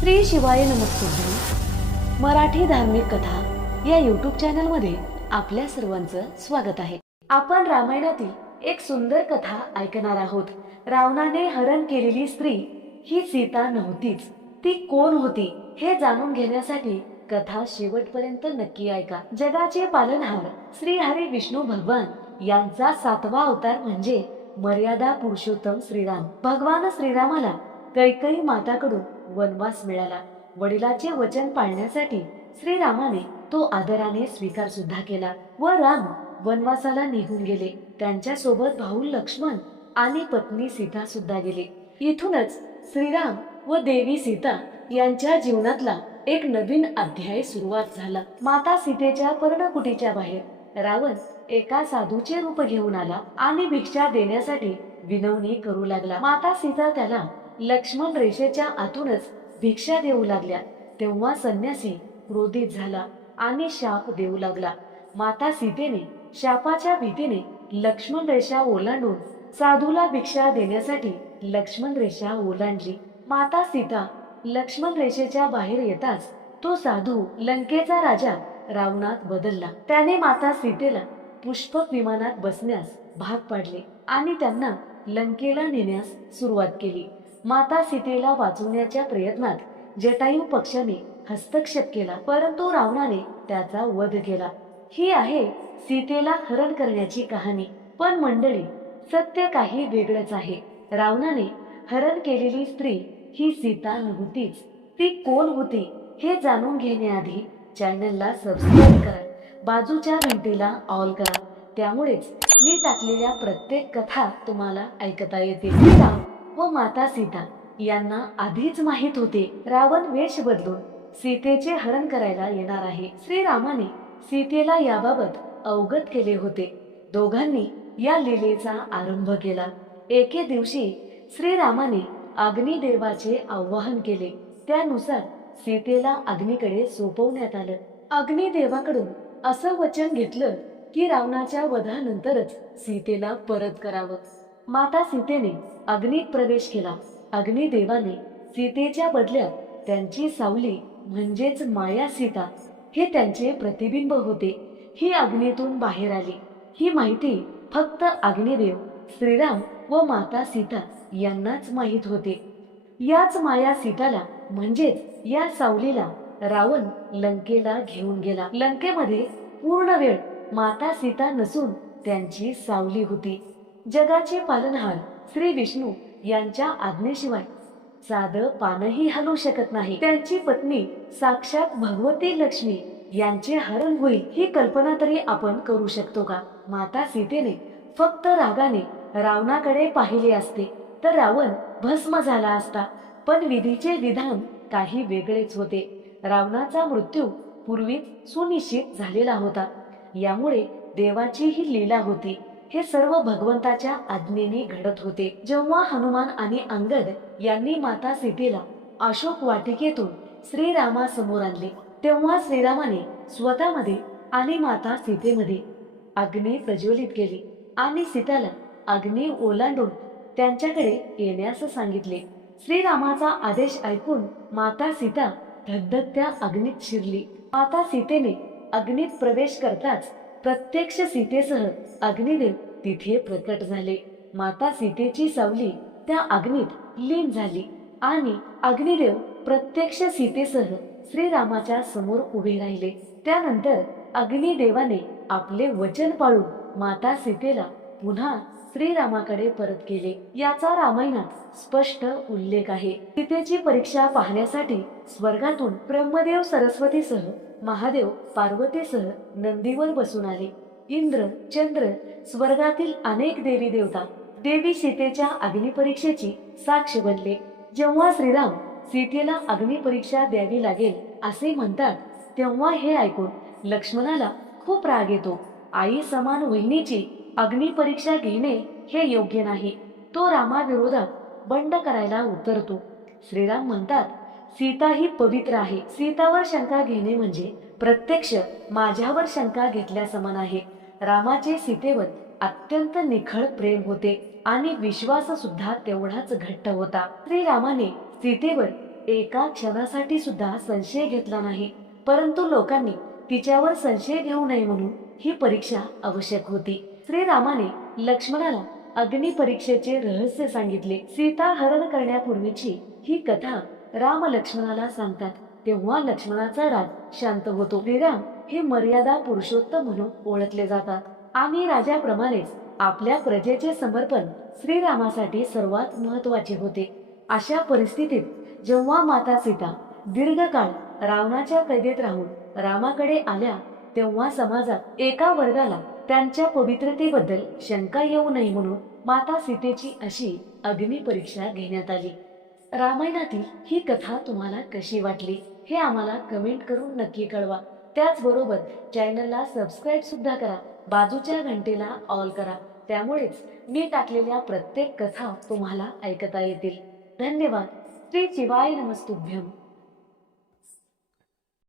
श्री शिवाय नमस्तुभ्यं मराठी धार्मिक कथा या यूट्यूब चॅनलमध्ये आपल्या सर्वांचं स्वागत आहे। आपण रामायणातील एक सुंदर कथा ऐकणार आहोत। रावणाने हरण केलेली स्त्री ही सीता नव्हतीच, ती कोण होती हे जाणून घेण्यासाठी कथा शेवटपर्यंत नक्की ऐका। जगाचे पालनहार श्री हरी विष्णू भगवान यांचा 7वा अवतार म्हणजे मर्यादा पुरुषोत्तम श्रीराम। भगवान श्रीरामाला कैकेयी माताकडून वनवास मिळाला। वडिलाचे वचन पाळण्यासाठी श्रीरामाने तो आदराने स्वीकार सुद्धा केला व राम वनवासाला निघून गेले। त्यांच्या सोबत भाऊ लक्ष्मण आणि पत्नी सीता सुद्धा गेले। इथूनच श्रीराम व देवी सीता यांच्या जीवनातला एक नवीन अध्याय सुरुवात झाला। माता सीतेच्या पर्णकुटीच्या बाहेर रावण एका साधूचे रूप घेऊन आला आणि भिक्षा देण्यासाठी विनवणी करू लागला। माता सीता त्याला लक्ष्मण रेषेच्या आतूनच भिक्षा देऊ लागल्या। तेव्हा संन्यासी क्रोधित झाला आणि शाप देऊ लागला। माता सीतेने शापाच्या भीतीने लक्ष्मण रेषा ओलांडून साधूला भिक्षा देण्यासाठी लक्ष्मण रेषा ओलांडली। माता सीता लक्ष्मण रेषेच्या बाहेर येताच तो साधू लंकेचा राजा रावणात बदलला। त्याने माता सीतेला पुष्पक विमानात बसण्यास भाग पाडले आणि त्यांना लंकेला नेण्यास सुरुवात केली। माता सीतेला वाचवण्याच्या प्रयत्नात जटायू पक्षाने हस्तक्षेप केला, परंतु रावणाने त्याचा वध केला। ही आहे सीतेला हरण करण्याची कहाणी। पण मंडळी, सत्य काही वेगळंच आहे। रावणाने हरण केलेली स्त्री ही सीता नव्हतीच, ती कोण होती हे जाणून घेण्याआधी चॅनलला सबस्क्राईब करा, बाजूच्या घंटीला ऑल करा, त्यामुळेच मी टाकलेल्या प्रत्येक कथा तुम्हाला ऐकता येतील। राम व माता सीता यांना आधीच माहित होते रावण वेश बदलून सीतेचे हरण करायला येणार आहे। श्रीरामाने सीतेला याबाबत अवगत केले होते। दोघांनी या लीलेचा आरंभ केला। एके दिवशी श्रीरामाने अग्निदेवाचे आवाहन केले। त्यानुसार सीतेला अग्नीकडे सोपवण्यात आलं। अग्निदेवाकडून असं वचन घेतलं की रावणाच्या वधानंतरच सीतेला परत करावं। माता सीतेने अग्नीत प्रवेश केला। अग्निदेवाने सीतेच्या बदल्यात त्यांची सावली म्हणजेच माया सीता हे त्यांचे प्रतिबिंब होते, ही अग्नीतून बाहेर आली। ही माहिती फक्त अग्निदेव, श्रीराम व माता सीता यांनाच माहित होते। याच माया सीताला म्हणजेच या सावलीला रावण लंकेला घेऊन गेला। लंकेमध्ये पूर्ण वेळ माता सीता नसून त्यांची सावली होती। जगाचे पालनहार श्री विष्णू यांच्या आज्ञेशिवाय साधं पानही हलवू शकत नाही। त्यांची पत्नी साक्षात भगवती लक्ष्मी यांचे हरण होईल ही कल्पना तरी आपण करू शकतो का? माता सीतेने फक्त रागाने रावणाकडे पाहिले असते तर रावण भस्म झाला असता, पण विधीचे विधान काही वेगळेच होते। रावणाचा मृत्यू पूर्वीच सुनिश्चित झालेला होता, यामुळे देवाची ही लीला होती। हे सर्व भगवंताच्या आज्ञेने घडत होते। जेव्हा हनुमान आणि अंगद यांनी माता सीतेला अशोक वाटिकेतून श्रीरामासमोर आणले, तेव्हा श्रीरामाने स्वतःमध्ये आणि माता सीतेमध्ये अग्नी प्रज्वलित केली आणि सीताला अग्नी ओलांडून त्यांच्याकडे येण्यास सांगितले। श्रीरामाचा आदेश ऐकून माता सीता धगधगत्या अग्नीत शिरली। माता सीतेने अग्नीत प्रवेश करताच प्रत्यक्ष सीतेसह अग्निदेव तिथे प्रकट झाले। माता सीतेची सावली त्या अग्नीत लीन झाली आणि अग्निदेव प्रत्यक्ष सीतेसह श्रीरामाच्या समोर उभे राहिले। त्यानंतर अग्निदेवाने आपले वचन पाळून माता सीतेला पुन्हा श्रीरामाकडे परत केले। याचा रामायणात स्पष्ट उल्लेख आहे। सीतेची परीक्षा पाहण्यासाठी स्वर्गातून ब्रह्मदेव सरस्वतीसह महादेव पार्वतीसह नंदीवर बसून आले। इंद्र, चंद्र, स्वर्गातील अनेक देवी देवता देवी सीतेच्या अग्निपरीक्षेची साक्ष बनले। जेव्हा श्रीराम सीतेला अग्निपरीक्षा द्यावी लागेल असे म्हणतात, तेव्हा हे ऐकून लक्ष्मणाला खूप राग येतो। आई समान वहिनीची अग्निपरीक्षा घेणे हे योग्य नाही। तो रामाविरोधात बंड करायला उतरतो। श्रीराम म्हणतात, सीता ही पवित्र आहे। सीतावर शंका घेणे म्हणजे प्रत्यक्ष माझ्यावर शंका घेतल्या समान आहे। रामाचे सीतेवर अत्यंत निखळ प्रेम होते आणि विश्वास सुद्धा तेवढाच घट्ट होता। श्रीरामाने सीतेवर एका क्षणासाठी सुद्धा संशय घेतला नाही. परंतु लोकांनी तिच्यावर संशय घेऊ नये म्हणून ही परीक्षा आवश्यक होती. श्रीरामाने लक्ष्मणाला अग्नी परीक्षेचे रहस्य सांगितले. सीता हरण करण्यापूर्वीची ही कथा राम लक्ष्मणाला सांगतात. तेव्हा लक्ष्मणाचा राग शांत होतो. श्रीराम हे मर्यादा पुरुषोत्तम म्हणून ओळखले जातात आणि राजाप्रमाणेच आपल्या प्रजेचे समर्पण श्रीरामासाठी सर्वात महत्वाचे होते. अशा परिस्थितीत जेव्हा माता सीता दीर्घकाळ रावणाच्या कैदेत राहून रामाकडे आल्या, तेव्हा समाजात एका वर्गाला त्यांच्या पवित्रतेबद्दल शंका येऊ नये म्हणून माता सीतेची अशी अग्नी परीक्षा घेण्यात आली. रामायणातील ही कथा तुम्हाला कशी वाटली हे आम्हाला कमेंट करून नक्की कळवा. त्याचबरोबर चॅनलला सबस्क्राईब सुद्धा करा. बाजूच्या घंटेला ऑल करा. त्यामुळेच मी टाकलेल्या प्रत्येक कथा तुम्हाला ऐकता येतील. धन्यवाद. श्री शिवाय नमस्तुभ्यम.